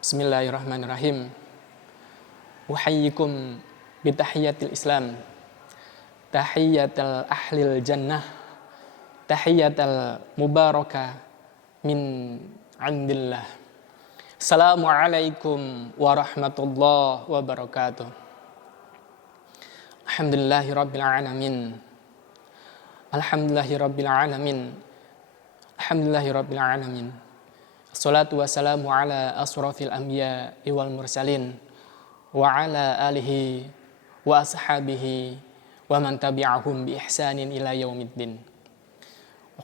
Bismillahirrahmanirrahim. Uhayyikum bitahiyatil Islam, tahiyatal ahlil jannah, tahiyatal mubarakah min indillah. Assalamualaikum warahmatullahi wabarakatuh. Alhamdulillahi rabbil alamin. Alhamdulillahi rabbil alamin. Alhamdulillahi rabbil alamin. Assalatu wassalamu ala asrafil anbiya wal mursalin wa ala alihi wa ashabihi wa man tabi'ahum bi ihsanin ila yaumiddin.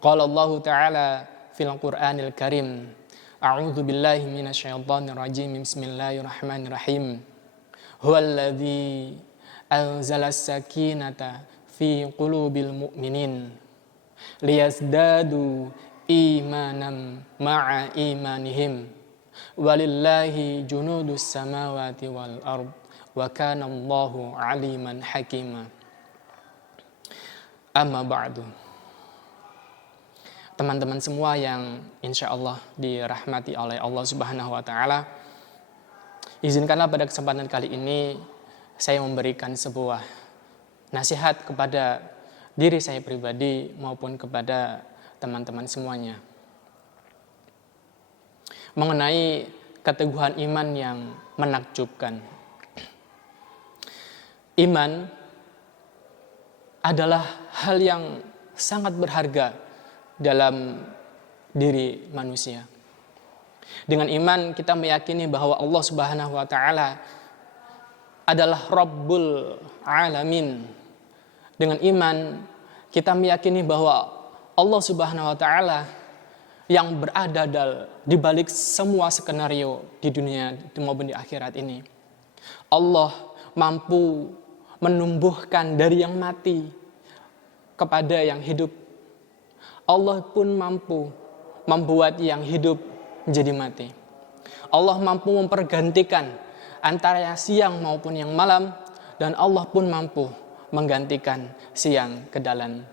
Qala Allah Ta'ala fil Qur'anil Karim, a'udzu billahi minasyaitonir rajim. Bismillahirrahmanirrahim. Huwallazi anzalas sakinata fi qulubil mu'minin liyazdadu imanam ma'a imanihim walillahi junudus samawati wal ard wa kana Allahu aliman hakima. Amma ba'du. Teman-teman semua yang insya Allah dirahmati oleh Allah Subhanahu wa Ta'ala, izinkanlah pada kesempatan kali ini saya memberikan sebuah nasihat kepada diri saya pribadi maupun kepada teman-teman semuanya mengenai keteguhan iman yang menakjubkan. Iman adalah hal yang sangat berharga dalam diri manusia. Dengan iman kita meyakini bahwa Allah Subhanahu wa Ta'ala adalah Rabbul Alamin. Dengan iman kita meyakini bahwa Allah Subhanahu wa Ta'ala yang berada di balik semua skenario di dunia maupun di akhirat ini. Allah mampu menumbuhkan dari yang mati kepada yang hidup. Allah pun mampu membuat yang hidup menjadi mati. Allah mampu mempergantikan antara siang maupun yang malam, dan Allah pun mampu menggantikan siang ke dalam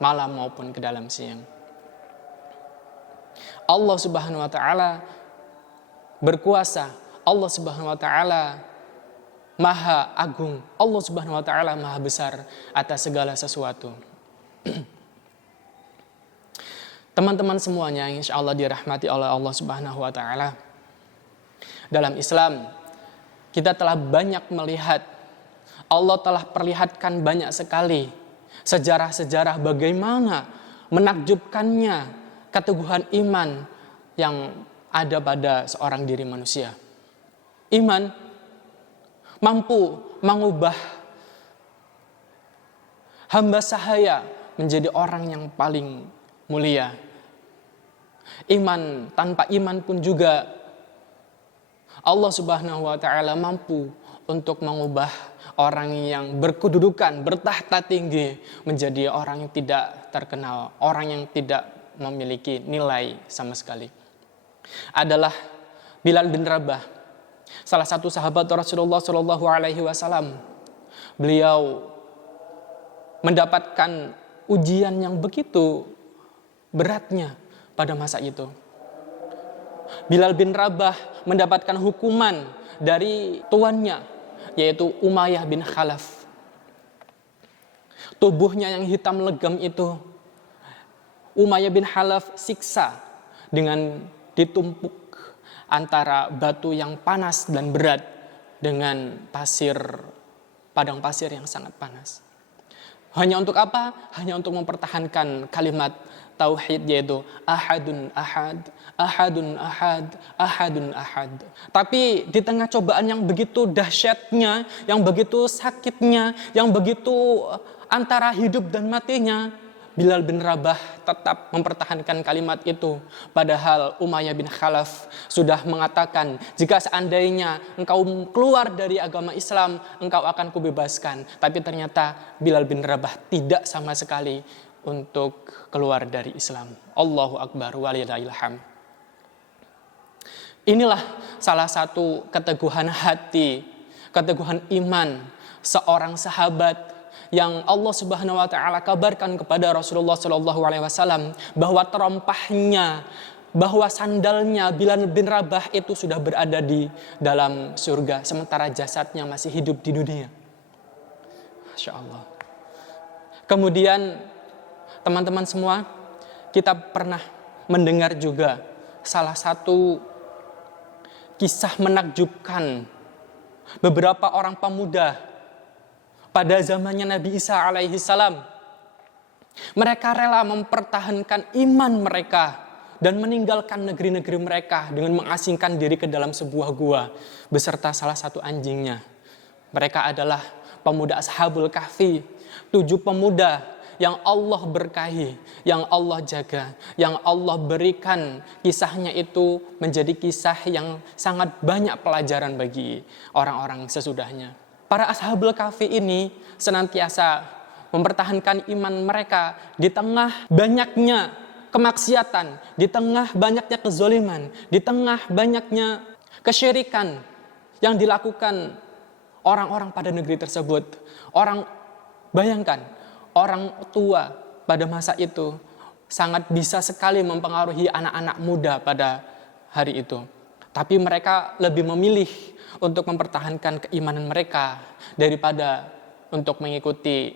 malam maupun ke dalam siang. Allah Subhanahu wa Ta'ala berkuasa. Allah Subhanahu wa Ta'ala Maha Agung. Allah Subhanahu wa Ta'ala Maha Besar atas segala sesuatu. Teman-teman semuanya yang insya Allah dirahmati oleh Allah Subhanahu wa Ta'ala, dalam Islam kita telah banyak melihat, Allah telah perlihatkan banyak sekali sejarah-sejarah bagaimana menakjubkannya keteguhan iman yang ada pada seorang diri manusia. Iman mampu mengubah hamba sahaya menjadi orang yang paling mulia. Iman, tanpa iman pun juga Allah Subhanahu wa Ta'ala mampu untuk mengubah orang yang berkedudukan, bertahta tinggi menjadi orang yang tidak terkenal, orang yang tidak memiliki nilai sama sekali. Adalah Bilal bin Rabah, salah satu sahabat Rasulullah Shallallahu Alaihi Wasallam. Beliau mendapatkan ujian yang begitu beratnya pada masa itu. Bilal bin Rabah mendapatkan hukuman dari tuannya, yaitu Umayyah bin Khalaf. Tubuhnya yang hitam legam itu Umayyah bin Khalaf siksa dengan ditumpuk antara batu yang panas dan berat dengan padang pasir yang sangat panas. Hanya untuk apa? Hanya untuk mempertahankan kalimat tauhid, yaitu ahadun ahad, ahadun ahad, ahadun ahad. Tapi di tengah cobaan yang begitu dahsyatnya, yang begitu sakitnya, yang begitu antara hidup dan matinya, Bilal bin Rabah tetap mempertahankan kalimat itu. Padahal Umayyah bin Khalaf sudah mengatakan, jika seandainya engkau keluar dari agama Islam, engkau akan kubebaskan. Tapi ternyata Bilal bin Rabah tidak sama sekali untuk keluar dari Islam. Allahu Akbar walillahil hamd. Inilah salah satu keteguhan hati, keteguhan iman seorang sahabat yang Allah Subhanahu wa taala kabarkan kepada Rasulullah sallallahu alaihi wasallam bahwa terompahnya, bahwa sandalnya Bilal bin Rabah itu sudah berada di dalam surga sementara jasadnya masih hidup di dunia. Masya Allah. Kemudian teman-teman semua, kita pernah mendengar juga salah satu kisah menakjubkan beberapa orang pemuda pada zamannya Nabi Isa alaihi salam. Mereka rela mempertahankan iman mereka dan meninggalkan negeri-negeri mereka dengan mengasingkan diri ke dalam sebuah gua beserta salah satu anjingnya. Mereka adalah pemuda Ashabul Kahfi, 7 pemuda yang Allah berkahi, yang Allah jaga, yang Allah berikan kisahnya itu menjadi kisah yang sangat banyak pelajaran bagi orang-orang sesudahnya. Para Ashabul Kahfi ini senantiasa mempertahankan iman mereka di tengah banyaknya kemaksiatan, di tengah banyaknya kezoliman, di tengah banyaknya kesyirikan yang dilakukan orang-orang pada negeri tersebut. Bayangkan, orang tua pada masa itu sangat bisa sekali mempengaruhi anak-anak muda pada hari itu. Tapi mereka lebih memilih untuk mempertahankan keimanan mereka daripada untuk mengikuti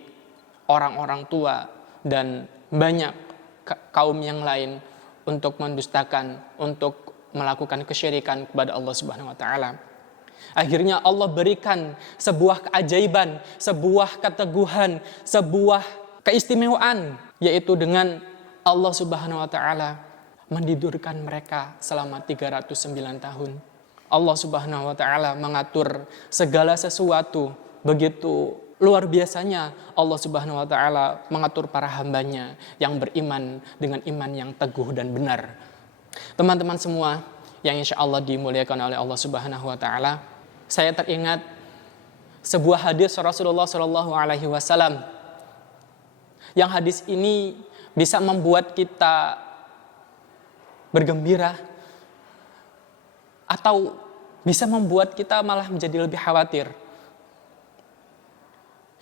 orang-orang tua dan banyak kaum yang lain untuk mendustakan, untuk melakukan kesyirikan kepada Allah Subhanahu wa taala. Akhirnya Allah berikan sebuah keajaiban, sebuah keteguhan, sebuah keistimewaan, yaitu dengan Allah Subhanahu wa taala mentidurkan mereka selama 309 tahun. Allah Subhanahu wa taala mengatur segala sesuatu begitu luar biasanya. Allah Subhanahu wa taala mengatur para hambanya yang beriman dengan iman yang teguh dan benar. Teman-teman semua yang insya Allah dimuliakan oleh Allah Subhanahu wa taala, saya teringat sebuah hadis Rasulullah Shallallahu alaihi wasallam. Yang hadis ini bisa membuat kita bergembira atau bisa membuat kita malah menjadi lebih khawatir.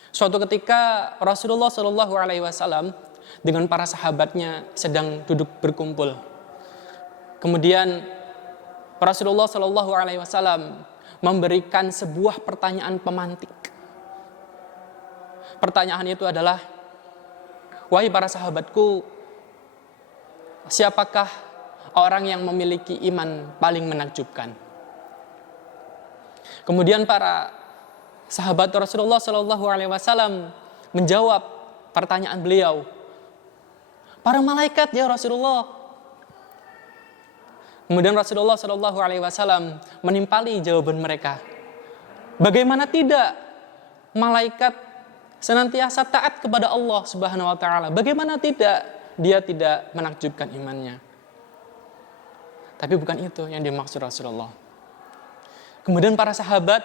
Suatu ketika Rasulullah Shallallahu alaihi wasallam dengan para sahabatnya sedang duduk berkumpul. Kemudian Rasulullah Shallallahu alaihi wasallam memberikan sebuah pertanyaan pemantik. Pertanyaan itu adalah, wahai para sahabatku, siapakah orang yang memiliki iman paling menakjubkan? Kemudian para sahabat Rasulullah Shallallahu alaihi wasallam menjawab pertanyaan beliau, para malaikat ya Rasulullah. Kemudian Rasulullah Shallallahu alaihi wasallam menimpali jawaban mereka. Bagaimana tidak, malaikat senantiasa taat kepada Allah Subhanahu wa taala. Bagaimana tidak dia tidak menakjubkan imannya? Tapi bukan itu yang dimaksud Rasulullah. Kemudian para sahabat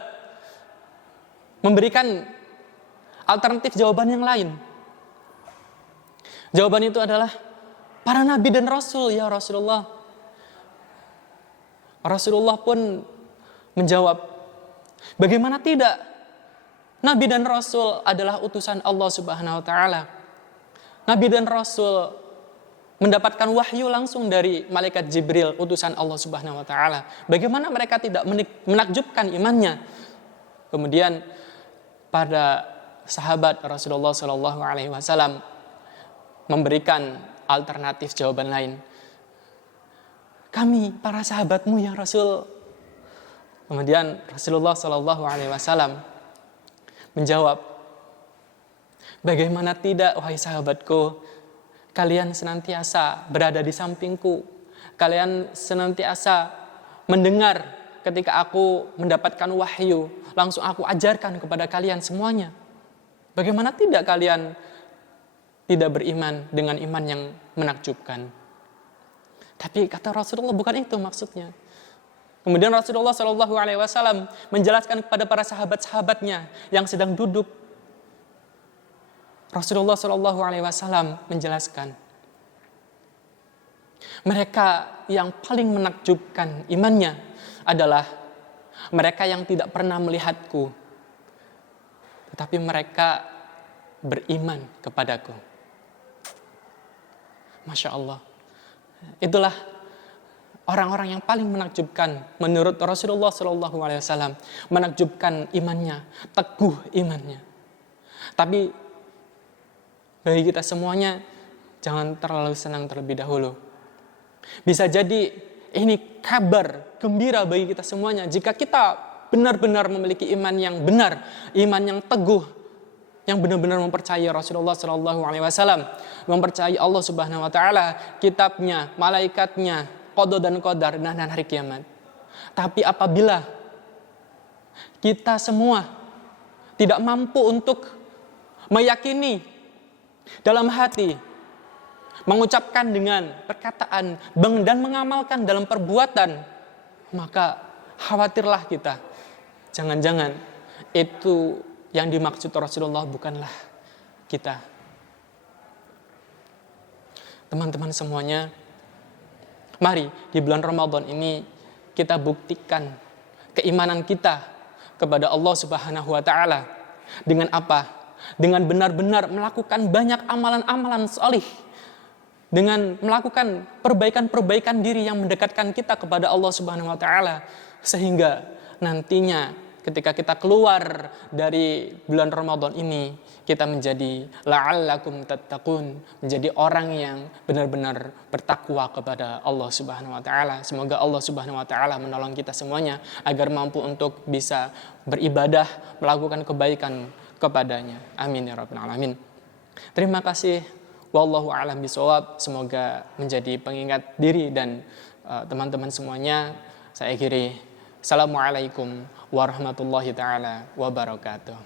memberikan alternatif jawaban yang lain. Jawaban itu adalah para nabi dan rasul ya Rasulullah. Rasulullah pun menjawab, bagaimana tidak? Nabi dan rasul adalah utusan Allah Subhanahu wa taala. Nabi dan rasul mendapatkan wahyu langsung dari malaikat Jibril, utusan Allah Subhanahu wa taala. Bagaimana mereka tidak menakjubkan imannya? Kemudian pada sahabat Rasulullah Shallallahu alaihi wasallam memberikan alternatif jawaban lain. Kami para sahabatmu ya Rasul. Kemudian Rasulullah Shallallahu alaihi wasallam menjawab, bagaimana tidak wahai sahabatku, kalian senantiasa berada di sampingku. Kalian senantiasa mendengar ketika aku mendapatkan wahyu, langsung aku ajarkan kepada kalian semuanya. Bagaimana tidak kalian tidak beriman dengan iman yang menakjubkan. Tapi kata Rasulullah bukan itu maksudnya. Kemudian Rasulullah SAW menjelaskan kepada para sahabat-sahabatnya yang sedang duduk. Rasulullah SAW menjelaskan, mereka yang paling menakjubkan imannya adalah mereka yang tidak pernah melihatku, tetapi mereka beriman kepadaku. Masya Allah. Itulah orang-orang yang paling menakjubkan menurut Rasulullah SAW. Menakjubkan imannya, teguh imannya. Tapi bagi kita semuanya, jangan terlalu senang terlebih dahulu. Bisa jadi ini kabar gembira bagi kita semuanya jika kita benar-benar memiliki iman yang benar, iman yang teguh, yang benar-benar mempercayai Rasulullah SAW, mempercayai Allah Subhanahu Wa Taala, kitabnya, malaikatnya, qada dan qadar, dan hari kiamat. Tapi apabila kita semua tidak mampu untuk meyakini dalam hati, mengucapkan dengan perkataan, dan mengamalkan dalam perbuatan, maka khawatirlah kita. Jangan-jangan itu yang dimaksud Rasulullah bukanlah kita. Teman-teman semuanya, mari di bulan Ramadan ini kita buktikan keimanan kita kepada Allah Subhanahu Wa Taala. Dengan apa? Dengan benar-benar melakukan banyak amalan-amalan salih, dengan melakukan perbaikan-perbaikan diri yang mendekatkan kita kepada Allah Subhanahu Wa Taala, sehingga nantinya ketika kita keluar dari bulan Ramadan ini, kita menjadi la'allakum tattaqun, menjadi orang yang benar-benar bertakwa kepada Allah Subhanahu Wa Taala. Semoga Allah Subhanahu Wa Taala menolong kita semuanya agar mampu untuk bisa beribadah, melakukan kebaikan kepadanya. Amin ya rabbal alamin. Terima kasih. Wallahu a'lam bishawab. Semoga menjadi pengingat diri dan teman-teman semuanya. Saya akhiri. Assalamualaikum warahmatullahi taala wabarakatuh.